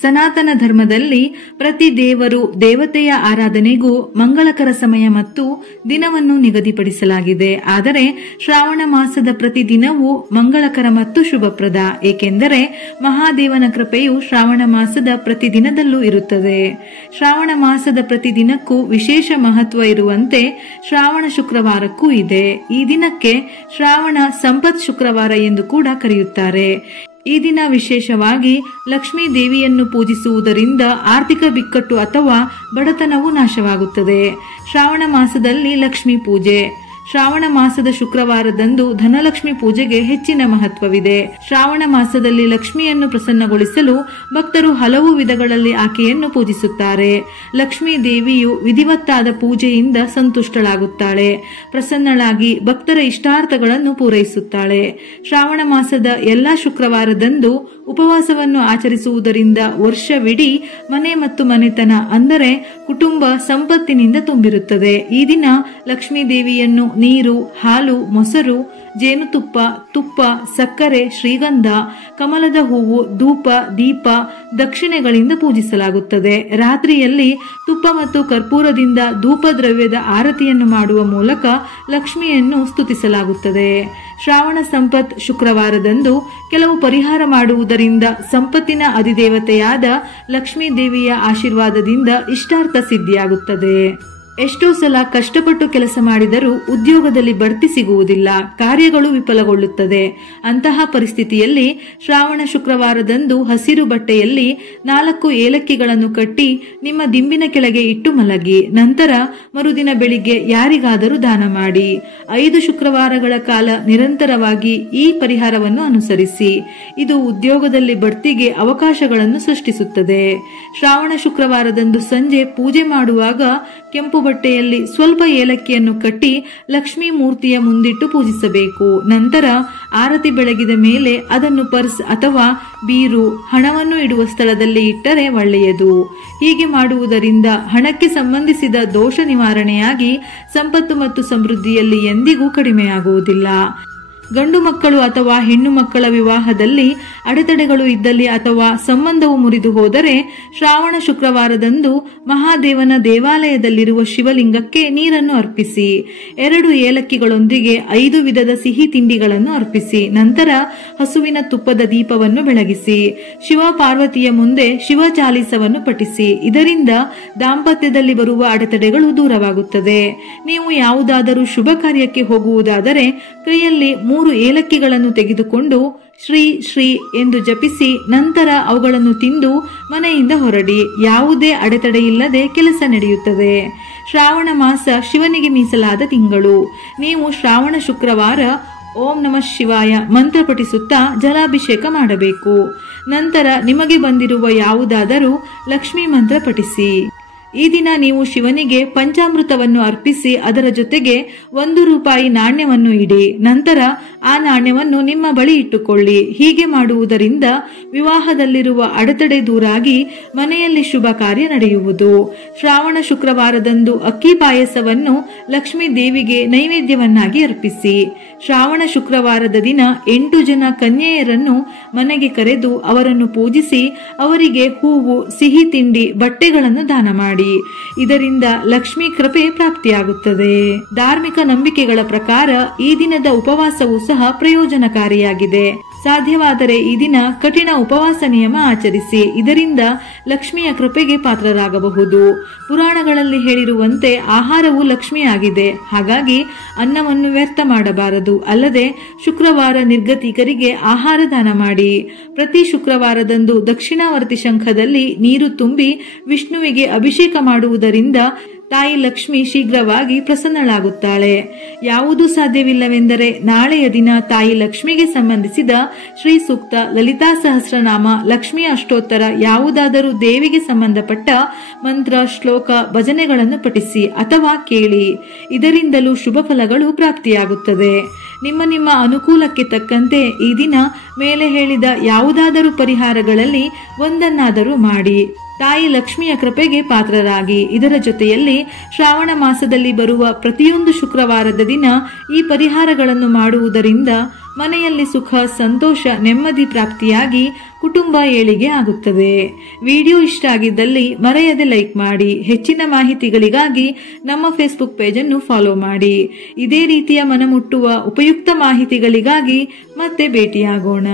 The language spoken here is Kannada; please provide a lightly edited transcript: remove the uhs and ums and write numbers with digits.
ಸನಾತನ ಧರ್ಮದಲ್ಲಿ ಪ್ರತಿ ದೇವರು ದೇವತೆಯ ಆರಾಧನೆಗೂ ಮಂಗಳಕರ ಸಮಯ ಮತ್ತು ದಿನವನ್ನು ನಿಗದಿಪಡಿಸಲಾಗಿದೆ. ಆದರೆ ಶ್ರಾವಣ ಮಾಸದ ಪ್ರತಿ ದಿನವೂ ಮಂಗಳಕರ ಮತ್ತು ಶುಭಪ್ರದ, ಏಕೆಂದರೆ ಮಹಾದೇವನ ಕೃಪೆಯು ಶ್ರಾವಣ ಮಾಸದ ಪ್ರತಿ ದಿನದಲ್ಲೂ ಇರುತ್ತದೆ. ಶ್ರಾವಣ ಮಾಸದ ಪ್ರತಿ ದಿನಕ್ಕೂ ವಿಶೇಷ ಮಹತ್ವ ಇರುವಂತೆ ಶ್ರಾವಣ ಶುಕ್ರವಾರಕ್ಕೂ ಇದೆ. ಈ ದಿನಕ್ಕೆ ಶ್ರಾವಣ ಸಂಪತ್ ಶುಕ್ರವಾರ ಎಂದು ಕೂಡ ಕರೆಯುತ್ತಾರೆ. ಈ ದಿನ ವಿಶೇಷವಾಗಿ ಲಕ್ಷ್ಮೀ ದೇವಿಯನ್ನು ಪೂಜಿಸುವುದರಿಂದ ಆರ್ಥಿಕ ಬಿಕ್ಕಟ್ಟು ಅಥವಾ ಬಡತನವು ನಾಶವಾಗುತ್ತದೆ. ಶ್ರಾವಣ ಮಾಸದಲ್ಲಿ ಲಕ್ಷ್ಮೀ ಪೂಜೆ. ಶ್ರಾವಣ ಮಾಸದ ಶುಕ್ರವಾರದಂದು ಧನಲಕ್ಷ್ಮಿ ಪೂಜೆಗೆ ಹೆಚ್ಚಿನ ಮಹತ್ವವಿದೆ. ಶ್ರಾವಣ ಮಾಸದಲ್ಲಿ ಲಕ್ಷ್ಮಿಯನ್ನು ಪ್ರಸನ್ನಗೊಳಿಸಲು ಭಕ್ತರು ಹಲವು ವಿಧಗಳಲ್ಲಿ ಆಕೆಯನ್ನು ಪೂಜಿಸುತ್ತಾರೆ. ಲಕ್ಷ್ಮೀ ದೇವಿಯು ವಿಧಿವತ್ತಾದ ಪೂಜೆಯಿಂದ ಸಂತುಷ್ಟಳಾಗುತ್ತಾಳೆ. ಪ್ರಸನ್ನಳಾಗಿ ಭಕ್ತರ ಇಷ್ಟಾರ್ಥಗಳನ್ನು ಪೂರೈಸುತ್ತಾಳೆ. ಶ್ರಾವಣ ಮಾಸದ ಎಲ್ಲಾ ಶುಕ್ರವಾರದಂದು ಉಪವಾಸವನ್ನು ಆಚರಿಸುವುದರಿಂದ ವರ್ಷವಿಡೀ ಮನೆ ಮತ್ತು ಮನೆತನ ಅಂದರೆ ಕುಟುಂಬ ಸಂಪತ್ತಿನಿಂದ ತುಂಬಿರುತ್ತದೆ. ಈ ದಿನ ಲಕ್ಷ್ಮೀ ದೇವಿಯನ್ನು ನೀರು, ಹಾಲು, ಮೊಸರು, ಜೇನುತುಪ್ಪ, ತುಪ್ಪ, ಸಕ್ಕರೆ, ಶ್ರೀಗಂಧ, ಕಮಲದ ಹೂವು, ಧೂಪ, ದೀಪ, ದಕ್ಷಿಣೆಗಳಿಂದ ಪೂಜಿಸಲಾಗುತ್ತದೆ. ರಾತ್ರಿಯಲ್ಲಿ ತುಪ್ಪ ಮತ್ತು ಕರ್ಪೂರದಿಂದ ಧೂಪ ದ್ರವ್ಯದ ಆರತಿಯನ್ನು ಮಾಡುವ ಮೂಲಕ ಲಕ್ಷ್ಮಿಯನ್ನು ಸ್ತುತಿಸಲಾಗುತ್ತದೆ. ಶ್ರಾವಣ ಸಂಪತ್ ಶುಕ್ರವಾರದಂದು ಕೆಲವು ಪರಿಹಾರ ಮಾಡುವುದರಿಂದ ಸಂಪತ್ತಿನ ಅಧಿದೇವತೆಯಾದ ಲಕ್ಷ್ಮೀ ದೇವಿಯ ಆಶೀರ್ವಾದದಿಂದ ಇಷ್ಟಾರ್ಥ ಸಿದ್ಧಿಯಾಗುತ್ತದೆ. ಎಷ್ಟೋ ಸಲ ಕಷ್ಟಪಟ್ಟು ಕೆಲಸ ಮಾಡಿದರೂ ಉದ್ಯೋಗದಲ್ಲಿ ಬಡ್ತಿ ಸಿಗುವುದಿಲ್ಲ, ಕಾರ್ಯಗಳು ವಿಫಲಗೊಳ್ಳುತ್ತದೆ. ಅಂತಹ ಪರಿಸ್ಥಿತಿಯಲ್ಲಿ ಶ್ರಾವಣ ಶುಕ್ರವಾರದಂದು ಹಸಿರು ಬಟ್ಟೆಯಲ್ಲಿ 4 ಏಲಕ್ಕಿಗಳನ್ನು ಕಟ್ಟಿ ನಿಮ್ಮ ದಿಂಬಿನ ಕೆಳಗೆ ಇಟ್ಟು ಮಲಗಿ, ನಂತರ ಮರುದಿನ ಬೆಳಿಗ್ಗೆ ಯಾರಿಗಾದರೂ ದಾನ ಮಾಡಿ. 5 ಶುಕ್ರವಾರಗಳ ಕಾಲ ನಿರಂತರವಾಗಿ ಈ ಪರಿಹಾರವನ್ನು ಅನುಸರಿಸಿ. ಇದು ಉದ್ಯೋಗದಲ್ಲಿ ಬಡ್ತಿಗೆ ಅವಕಾಶಗಳನ್ನು ಸೃಷ್ಟಿಸುತ್ತದೆ. ಶ್ರಾವಣ ಶುಕ್ರವಾರದಂದು ಸಂಜೆ ಪೂಜೆ ಮಾಡುವಾಗ ಕೆಂಪು ಬಟ್ಟೆಯಲ್ಲಿ ಸ್ವಲ್ಪ ಏಲಕ್ಕಿಯನ್ನು ಕಟ್ಟಿ ಲಕ್ಷ್ಮೀ ಮೂರ್ತಿಯ ಮುಂದಿಟ್ಟು ಪೂಜಿಸಬೇಕು. ನಂತರ ಆರತಿ ಬೆಳಗಿದ ಮೇಲೆ ಅದನ್ನು ಪರ್ಸ್ ಅಥವಾ ಬೀರು, ಹಣವನ್ನು ಇಡುವ ಸ್ಥಳದಲ್ಲಿ ಇಟ್ಟರೆ ಒಳ್ಳೆಯದು. ಹೀಗೆ ಮಾಡುವುದರಿಂದ ಹಣಕ್ಕೆ ಸಂಬಂಧಿಸಿದ ದೋಷ ನಿವಾರಣೆಯಾಗಿ ಸಂಪತ್ತು ಮತ್ತು ಸಮೃದ್ಧಿಯಲ್ಲಿ ಎಂದಿಗೂ ಕಡಿಮೆಯಾಗುವುದಿಲ್ಲ. ಗಂಡು ಮಕ್ಕಳು ಅಥವಾ ಹೆಣ್ಣು ಮಕ್ಕಳ ವಿವಾಹದಲ್ಲಿ ಅಡೆತಡೆಗಳು ಇದ್ದಲ್ಲಿ ಅಥವಾ ಸಂಬಂಧವು ಮುರಿದು ಹೋದರೆ ಶ್ರಾವಣ ಶುಕ್ರವಾರದಂದು ಮಹಾದೇವನ ದೇವಾಲಯದಲ್ಲಿರುವ ಶಿವಲಿಂಗಕ್ಕೆ ನೀರನ್ನು ಅರ್ಪಿಸಿ. 2 ಏಲಕ್ಕಿಗಳೊಂದಿಗೆ 5 ವಿಧದ ಸಿಹಿ ತಿಂಡಿಗಳನ್ನು ಅರ್ಪಿಸಿ. ನಂತರ ಹಸುವಿನ ತುಪ್ಪದ ದೀಪವನ್ನು ಬೆಳಗಿಸಿ. ಶಿವ ಪಾರ್ವತಿಯ ಮುಂದೆ ಶಿವ ಚಾಲಿಸವನ್ನು ಪಠಿಸಿ. ಇದರಿಂದ ದಾಂಪತ್ಯದಲ್ಲಿ ಬರುವ ಅಡೆತಡೆಗಳು ದೂರವಾಗುತ್ತದೆ. ನೀವು ಯಾವುದಾದರೂ ಶುಭ ಕಾರ್ಯಕ್ಕೆ ಹೋಗುವುದಾದರೆ ಕೈಯಲ್ಲಿ 3 ಏಲಕ್ಕಿಗಳನ್ನು ತೆಗೆದುಕೊಂಡು ಶ್ರೀ ಶ್ರೀ ಎಂದು ಜಪಿಸಿ ನಂತರ ಅವುಗಳನ್ನು ತಿಂದು ಮನೆಯಿಂದ ಹೊರಡಿ. ಯಾವುದೇ ಅಡೆತಡೆಯಿಲ್ಲದೆ ಕೆಲಸ ನಡೆಯುತ್ತದೆ. ಶ್ರಾವಣ ಮಾಸ ಶಿವನಿಗೆ ಮೀಸಲಾದ ತಿಂಗಳು. ನೀವು ಶ್ರಾವಣ ಶುಕ್ರವಾರ ಓಂ ನಮಃ ಶಿವಾಯ ಮಂತ್ರ ಪಠಿಸುತ್ತಾ ಜಲಾಭಿಷೇಕ ಮಾಡಬೇಕು. ನಂತರ ನಿಮಗೆ ಬಂದಿರುವ ಯಾವುದಾದರೂ ಲಕ್ಷ್ಮೀ ಮಂತ್ರ ಪಠಿಸಿ. ಈ ದಿನ ನೀವು ಶಿವನಿಗೆ ಪಂಚಾಮೃತವನ್ನು ಅರ್ಪಿಸಿ ಅದರ ಜೊತೆಗೆ 1 ರೂಪಾಯಿ ನಾಣ್ಯವನ್ನು ಇಡಿ. ನಂತರ ಆ ನಾಣ್ಯವನ್ನು ನಿಮ್ಮ ಬಳಿ ಇಟ್ಟುಕೊಳ್ಳಿ. ಹೀಗೆ ಮಾಡುವುದರಿಂದ ವಿವಾಹದಲ್ಲಿರುವ ಅಡೆತಡೆ ದೂರಾಗಿ ಮನೆಯಲ್ಲಿ ಶುಭ ಕಾರ್ಯ ನಡೆಯುವುದು. ಶ್ರಾವಣ ಶುಕ್ರವಾರದಂದು ಅಕ್ಕಿ ಪಾಯಸವನ್ನು ಲಕ್ಷ್ಮೀ ದೇವಿಗೆ ನೈವೇದ್ಯವನ್ನಾಗಿ ಅರ್ಪಿಸಿ. ಶ್ರಾವಣ ಶುಕ್ರವಾರದ ದಿನ 8 ಜನ ಕನ್ಯೆಯರನ್ನು ಮನೆಗೆ ಕರೆದು ಅವರನ್ನು ಪೂಜಿಸಿ ಅವರಿಗೆ ಹೂವು, ಸಿಹಿ ತಿಂಡಿ, ಬಟ್ಟೆಗಳನ್ನು ದಾನ ಮಾಡಿ. ಇದರಿಂದ ಲಕ್ಷ್ಮೀ ಕೃಪೆ ಪ್ರಾಪ್ತಿಯಾಗುತ್ತದೆ. ಧಾರ್ಮಿಕ ನಂಬಿಕೆಗಳ ಪ್ರಕಾರ ಈ ದಿನದ ಉಪವಾಸವೂ ಸಹ ಪ್ರಯೋಜನಕಾರಿಯಾಗಿದೆ. ಸಾಧ್ಯವಾದರೆ ಈ ದಿನ ಕಠಿಣ ಉಪವಾಸ ನಿಯಮ ಆಚರಿಸಿ. ಇದರಿಂದ ಲಕ್ಷ್ಮಿಯ ಕೃಪೆಗೆ ಪಾತ್ರರಾಗಬಹುದು. ಪುರಾಣಗಳಲ್ಲಿ ಹೇಳಿರುವಂತೆ ಆಹಾರವು ಲಕ್ಷ್ಮಿಯಾಗಿದೆ. ಹಾಗಾಗಿ ಅನ್ನವನ್ನು ವ್ಯರ್ಥ ಮಾಡಬಾರದು. ಅಲ್ಲದೆ ಶುಕ್ರವಾರ ನಿರ್ಗತಿಕರಿಗೆ ಆಹಾರ ದಾನ ಮಾಡಿ. ಪ್ರತಿ ಶುಕ್ರವಾರದಂದು ದಕ್ಷಿಣಾವರ್ತಿ ಶಂಖದಲ್ಲಿ ನೀರು ತುಂಬಿ ವಿಷ್ಣುವಿಗೆ ಅಭಿಷೇಕ ಮಾಡುವುದರಿಂದ ತಾಯಿ ಲಕ್ಷ್ಮಿ ಶೀಘ್ರವಾಗಿ ಪ್ರಸನ್ನಳಾಗುತ್ತಾಳೆ. ಯಾವುದು ಸಾಧ್ಯವಿಲ್ಲವೆಂದರೆ ನಾಳೆಯ ದಿನ ತಾಯಿ ಲಕ್ಷ್ಮಿಗೆ ಸಂಬಂಧಿಸಿದ ಶ್ರೀ ಸೂಕ್ತ, ಲಲಿತಾ ಸಹಸ್ರನಾಮ, ಲಕ್ಷ್ಮೀ ಅಷ್ಟೋತ್ತರ ಯಾವುದಾದರೂ ದೇವಿಗೆ ಸಂಬಂಧಪಟ್ಟ ಮಂತ್ರ, ಶ್ಲೋಕ, ಭಜನೆಗಳನ್ನು ಪಠಿಸಿ ಅಥವಾ ಕೇಳಿ. ಇದರಿಂದಲೂ ಶುಭ ಫಲಗಳು ಪ್ರಾಪ್ತಿಯಾಗುತ್ತದೆ. ನಿಮ್ಮ ನಿಮ್ಮ ಅನುಕೂಲಕ್ಕೆ ತಕ್ಕಂತೆ ಈ ದಿನ ಮೇಲೆ ಹೇಳಿದ ಯಾವುದಾದರೂ ಪರಿಹಾರಗಳಲ್ಲಿ ಒಂದನ್ನಾದರೂ ಮಾಡಿ. ತಾಯಿ ಲಕ್ಷ್ಮಿಯ ಕೃಪೆಗೆ ಪಾತ್ರರಾಗಿ. ಇದರ ಜೊತೆಯಲ್ಲಿ ಶ್ರಾವಣ ಮಾಸದಲ್ಲಿ ಬರುವ ಪ್ರತಿಯೊಂದು ಶುಕ್ರವಾರದ ದಿನ ಈ ಪರಿಹಾರಗಳನ್ನು ಮಾಡುವುದರಿಂದ ಮನೆಯಲ್ಲಿ ಸುಖ, ಸಂತೋಷ, ನೆಮ್ಮದಿ ಪ್ರಾಪ್ತಿಯಾಗಿ ಕುಟುಂಬ ಏಳಿಗೆ ಆಗುತ್ತದೆ. ವಿಡಿಯೋ ಇಷ್ಟ ಆಗಿದ್ದಲ್ಲಿ ಮರೆಯದೆ ಲೈಕ್ ಮಾಡಿ. ಹೆಚ್ಚಿನ ಮಾಹಿತಿಗಳಿಗಾಗಿ ನಮ್ಮ ಫೇಸ್ಬುಕ್ ಪೇಜ್ ಅನ್ನು ಫಾಲೋ ಮಾಡಿ. ಇದೇ ರೀತಿಯ ಮನಮುಟ್ಟುವ ಉಪಯುಕ್ತ ಮಾಹಿತಿಗಳಿಗಾಗಿ ಮತ್ತೆ ಭೇಟಿಯಾಗೋಣ.